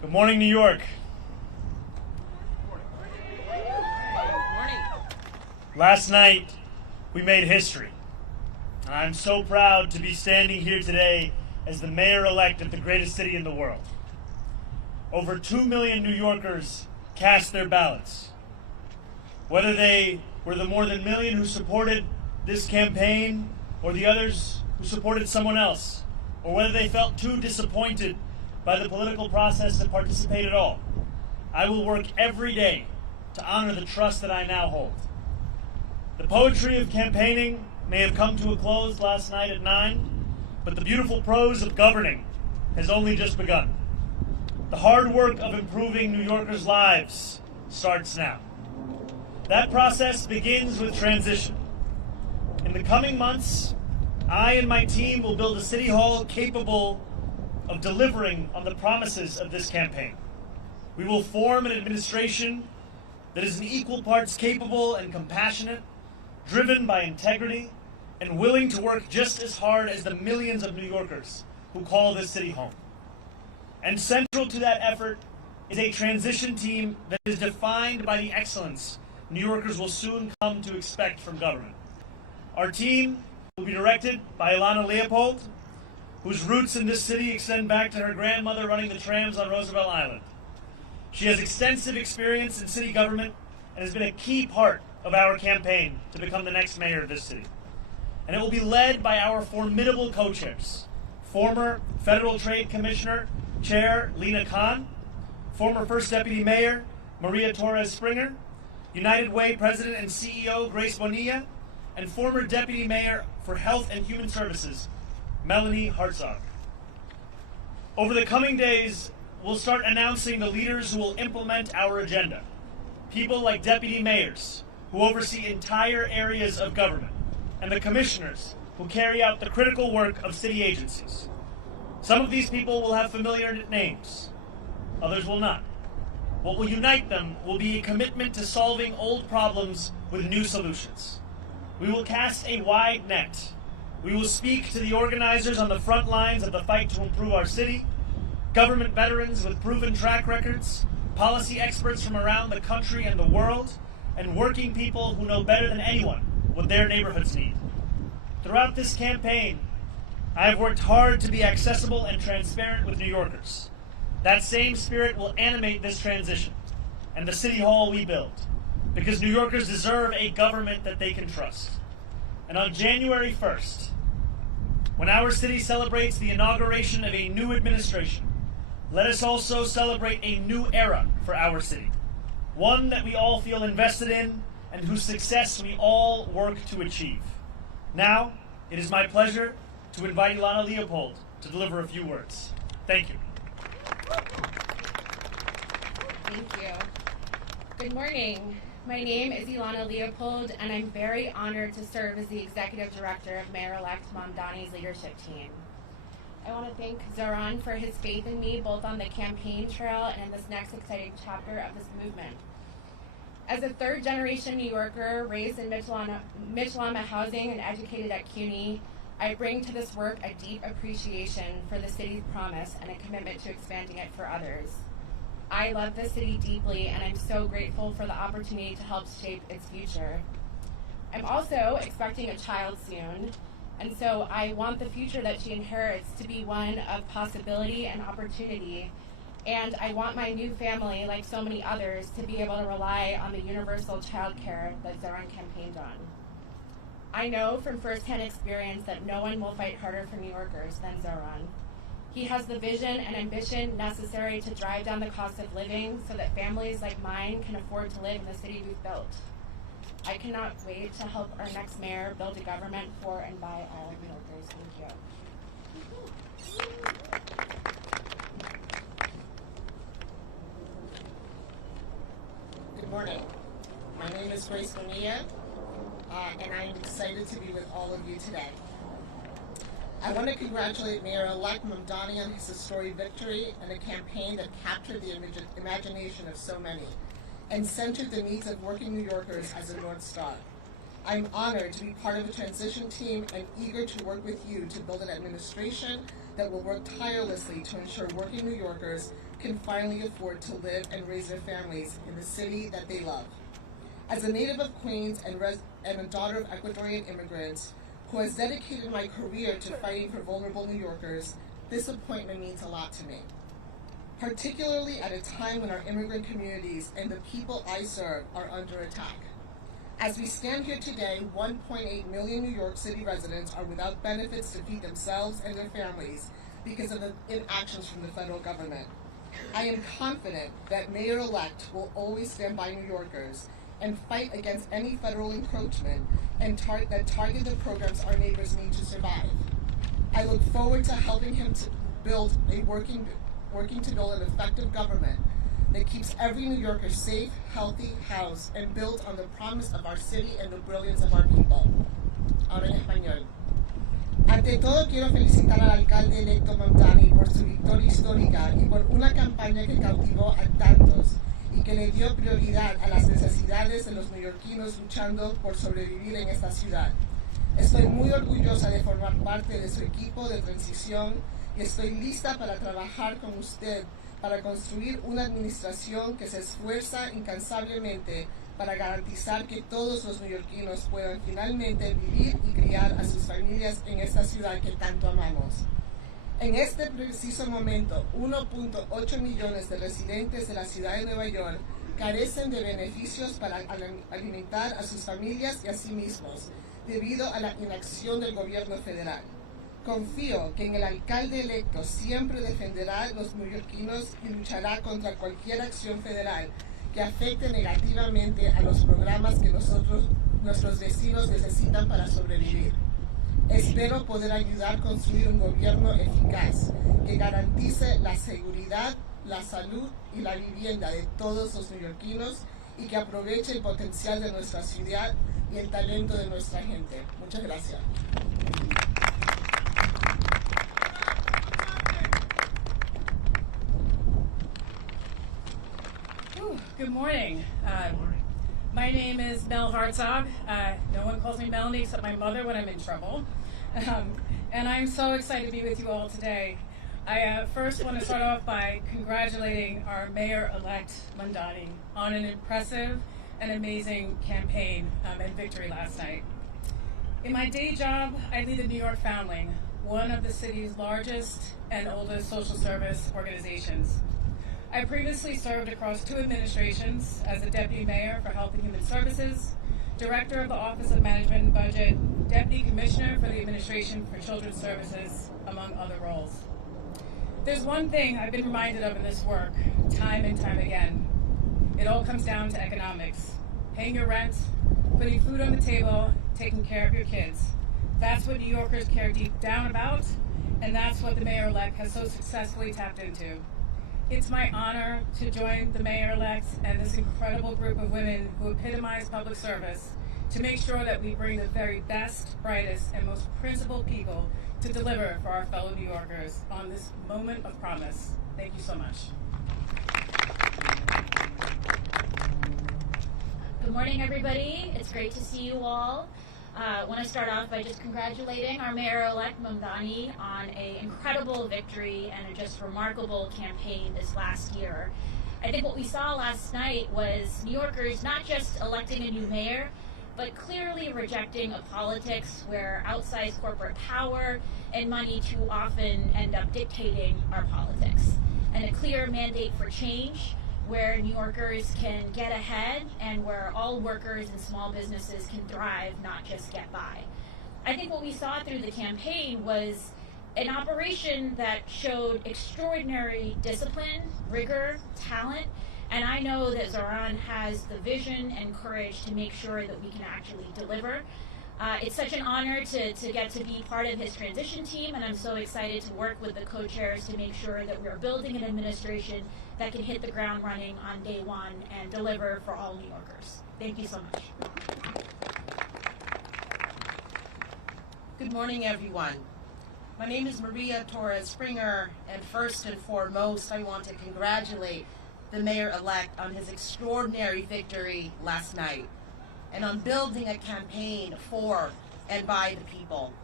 Good morning, New York. Last night, we made history. And I'm so proud to be standing here today as the mayor-elect of the greatest city in the world. Over 2 million New Yorkers cast their ballots. Whether they were the more than million who supported this campaign, or the others who supported someone else, or whether they felt too disappointed by the political process to participate at all, I will work every day to honor the trust that I now hold. The poetry of campaigning may have come to a close last night at 9, but the beautiful prose of governing has only just begun. The hard work of improving New Yorkers' lives starts now. That process begins with transition. In the coming months, I and my team will build a city hall capable of delivering on the promises of this campaign. We will form an administration that is in equal parts capable and compassionate, driven by integrity, and willing to work just as hard as the millions of New Yorkers who call this city home. And central to that effort is a transition team that is defined by the excellence New Yorkers will soon come to expect from government. Our team will be directed by Elana Leopold, whose roots in this city extend back to her grandmother running the trams on Roosevelt Island. She has extensive experience in city government and has been a key part of our campaign to become the next mayor of this city. And it will be led by our formidable co-chairs, former Federal Trade Commissioner Chair Lina, former First Deputy Mayor Maria Torres-Springer, United Way President and CEO Grace Bonilla, and former Deputy Mayor for Health and Human Services Melanie Hartzog. Over the coming days, we'll start announcing the leaders who will implement our agenda. People like deputy mayors, who oversee entire areas of government, and the commissioners who carry out the critical work of city agencies. Some of these people will have familiar names, others will not. What will unite them will be a commitment to solving old problems with new solutions. We will cast a wide net. We will speak to the organizers on the front lines of the fight to improve our city, government veterans with proven track records, policy experts from around the country and the world, and working people who know better than anyone what their neighborhoods need. Throughout this campaign, I have worked hard to be accessible and transparent with New Yorkers. That same spirit will animate this transition and the city hall we build, because New Yorkers deserve a government that they can trust. And on January 1st, when our city celebrates the inauguration of a new administration, let us also celebrate a new era for our city, one that we all feel invested in and whose success we all work to achieve. Now, it is my pleasure to invite Elana Leopold to deliver a few words. Thank you. Thank you. Good morning. My name is Elana Leopold, and I'm very honored to serve as the Executive Director of Mayor-elect Mamdani's leadership team. I want to thank Zohran for his faith in me, both on the campaign trail and in this next exciting chapter of this movement. As a third-generation New Yorker raised in Mitchell-on-the housing and educated at CUNY, I bring to this work a deep appreciation for the city's promise and a commitment to expanding it for others. I love this city deeply, and I'm so grateful for the opportunity to help shape its future. I'm also expecting a child soon, and so I want the future that she inherits to be one of possibility and opportunity, and I want my new family, like so many others, to be able to rely on the universal child care that Zohran campaigned on. I know from firsthand experience that no one will fight harder for New Yorkers than Zohran. He has the vision and ambition necessary to drive down the cost of living so that families like mine can afford to live in the city we've built. I cannot wait to help our next mayor build a government for and by all New Yorkers. Thank you. Good morning. My name is Grace Bonilla. and I'm excited to be with all of you today. I want to congratulate Mayor-elect Mamdani on his historic victory and a campaign that captured the imagination of so many and centered the needs of working New Yorkers as a North Star. I'm honored to be part of a transition team and eager to work with you to build an administration that will work tirelessly to ensure working New Yorkers can finally afford to live and raise their families in the city that they love. As a native of Queens and a daughter of Ecuadorian immigrants who has dedicated my career to fighting for vulnerable New Yorkers, this appointment means a lot to me, particularly at a time when our immigrant communities and the people I serve are under attack. As we stand here today, 1.8 million New York City residents are without benefits to feed themselves and their families because of the inactions from the federal government. I am confident that Mayor-elect will always stand by New Yorkers and fight against any federal encroachment and that target the programs our neighbors need to survive. I look forward to helping him to build a working to build an effective government that keeps every New Yorker safe, healthy, housed, and built on the promise of our city and the brilliance of our people. Ahora en español. Ante todo, quiero felicitar al alcalde electo Mamdani por su victoria histórica y por una campaña que cautivó a tantos y que le dio prioridad a las necesidades de los neoyorquinos luchando por sobrevivir en esta ciudad. Estoy muy orgullosa de formar parte de su equipo de transición y estoy lista para trabajar con usted para construir una administración que se esfuerza incansablemente para garantizar que todos los neoyorquinos puedan finalmente vivir y criar a sus familias en esta ciudad que tanto amamos. En este preciso momento, 1.8 millones de residentes de la ciudad de Nueva York carecen de beneficios para alimentar a sus familias y a sí mismos, debido a la inacción del gobierno federal. Confío que en el alcalde electo siempre defenderá a los neoyorquinos y luchará contra cualquier acción federal que afecte negativamente a los programas que nuestros vecinos necesitan para sobrevivir. Espero poder ayudar a construir un gobierno eficaz que garantice la seguridad, la salud y la vivienda de todos los neoyorquinos y que aproveche el potencial de nuestra ciudad y el talento de nuestra gente. Muchas gracias. Good morning. My name is Mel Hartzog. No one calls me Melanie except my mother when I'm in trouble. And I'm so excited to be with you all today. I first want to start off by congratulating our Mayor-elect Mamdani on an impressive and amazing campaign and victory last night. In my day job, I lead the New York Foundling, one of the city's largest and oldest social service organizations. I previously served across 2 administrations as a deputy mayor for Health and Human Services, director of the Office of Management and Budget, deputy commissioner for the Administration for Children's Services, among other roles. There's one thing I've been reminded of in this work, time and time again. It all comes down to economics. Paying your rent, putting food on the table, taking care of your kids. That's what New Yorkers care deep down about, and that's what the mayor-elect has so successfully tapped into. It's my honor to join the mayor-elect and this incredible group of women who epitomize public service to make sure that we bring the very best, brightest, and most principled people to deliver for our fellow New Yorkers on this moment of promise. Thank you so much. Good morning, everybody. It's great to see you all. I want to start off by just congratulating our Mayor-elect Mamdani on an incredible victory and a just remarkable campaign this last year. I think what we saw last night was New Yorkers not just electing a new mayor, but clearly rejecting a politics where outsized corporate power and money too often end up dictating our politics, and a clear mandate for change where New Yorkers can get ahead and where all workers and small businesses can thrive, not just get by. I think what we saw through the campaign was an operation that showed extraordinary discipline, rigor, talent, and I know that Zohran has the vision and courage to make sure that we can actually deliver. It's such an honor to get to be part of his transition team, and I'm so excited to work with the co-chairs to make sure that we're building an administration that can hit the ground running on day one and deliver for all New Yorkers. Thank you so much. Good morning, everyone. My name is Maria Torres-Springer, and first and foremost, I want to congratulate the mayor-elect on his extraordinary victory last night and on building a campaign for and by the people.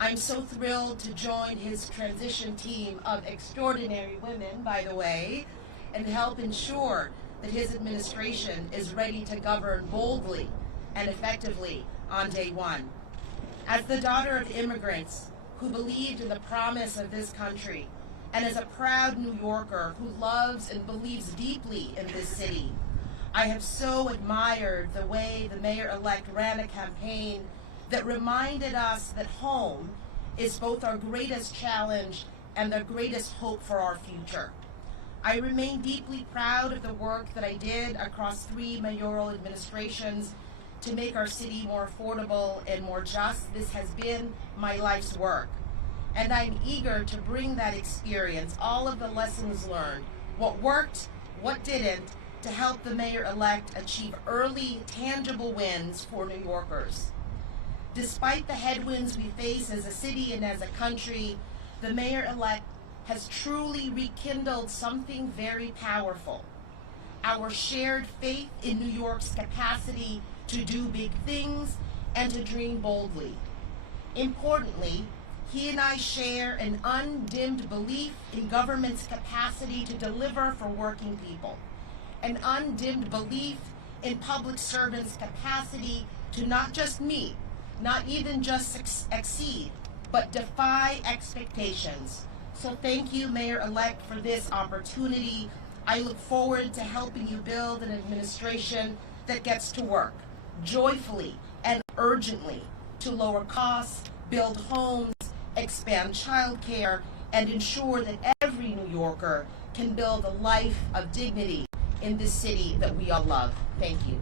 I'm so thrilled to join his transition team of extraordinary women, by the way, and help ensure that his administration is ready to govern boldly and effectively on day one. As the daughter of immigrants who believed in the promise of this country, and as a proud New Yorker who loves and believes deeply in this city, I have so admired the way the mayor-elect ran a campaign that reminded us that home is both our greatest challenge and the greatest hope for our future. I remain deeply proud of the work that I did across 3 mayoral administrations to make our city more affordable and more just. This has been my life's work. And I'm eager to bring that experience, all of the lessons learned, what worked, what didn't, to help the mayor-elect achieve early, tangible wins for New Yorkers. Despite the headwinds we face as a city and as a country, the mayor-elect has truly rekindled something very powerful: our shared faith in New York's capacity to do big things and to dream boldly. Importantly, he and I share an undimmed belief in government's capacity to deliver for working people, an undimmed belief in public servants' capacity to not just meet, not even just exceed, but defy expectations. So thank you, Mayor-elect, for this opportunity. I look forward to helping you build an administration that gets to work joyfully and urgently to lower costs, build homes, expand childcare, and ensure that every New Yorker can build a life of dignity in this city that we all love. Thank you.